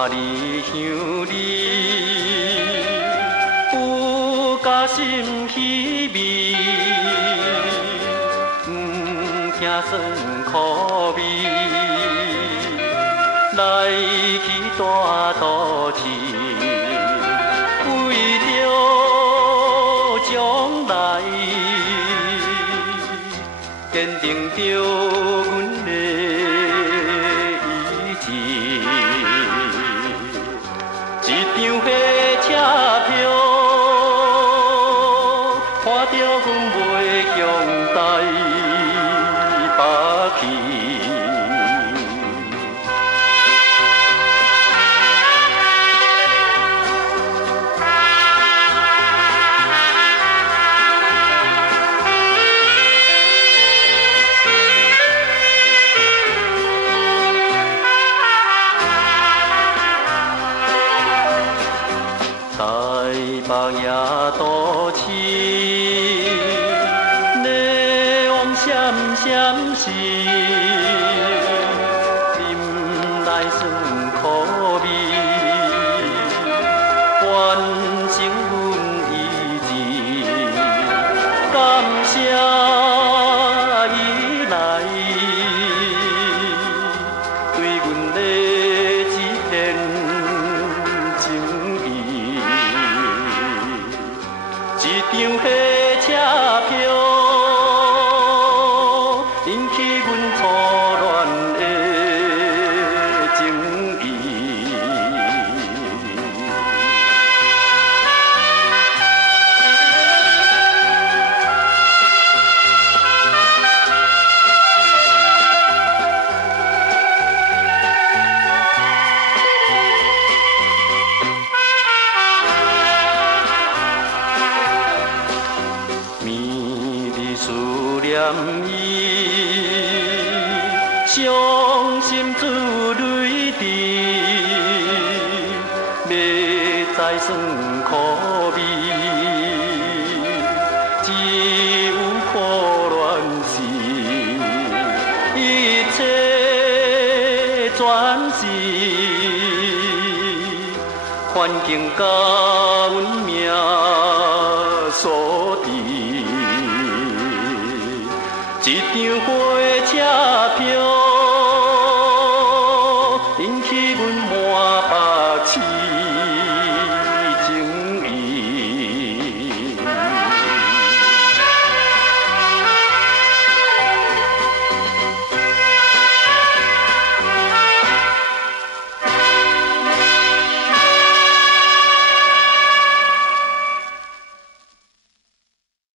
看你乡里，有加心稀微，不惊酸苦味，来去大都市，为着将来，坚定着阮的意志。一张火车票，看着阮袂向台北去。台北夜都市，内往闪闪是，饮来酸苦味，完成阮意志，感谢伊来，对阮的一片情意。一张火车票，引起阮初恋的情意。思念伊，伤心珠泪滴，袂再酸苦味，只有苦恋是，一切全是环境甲阮命所致。一张火车票。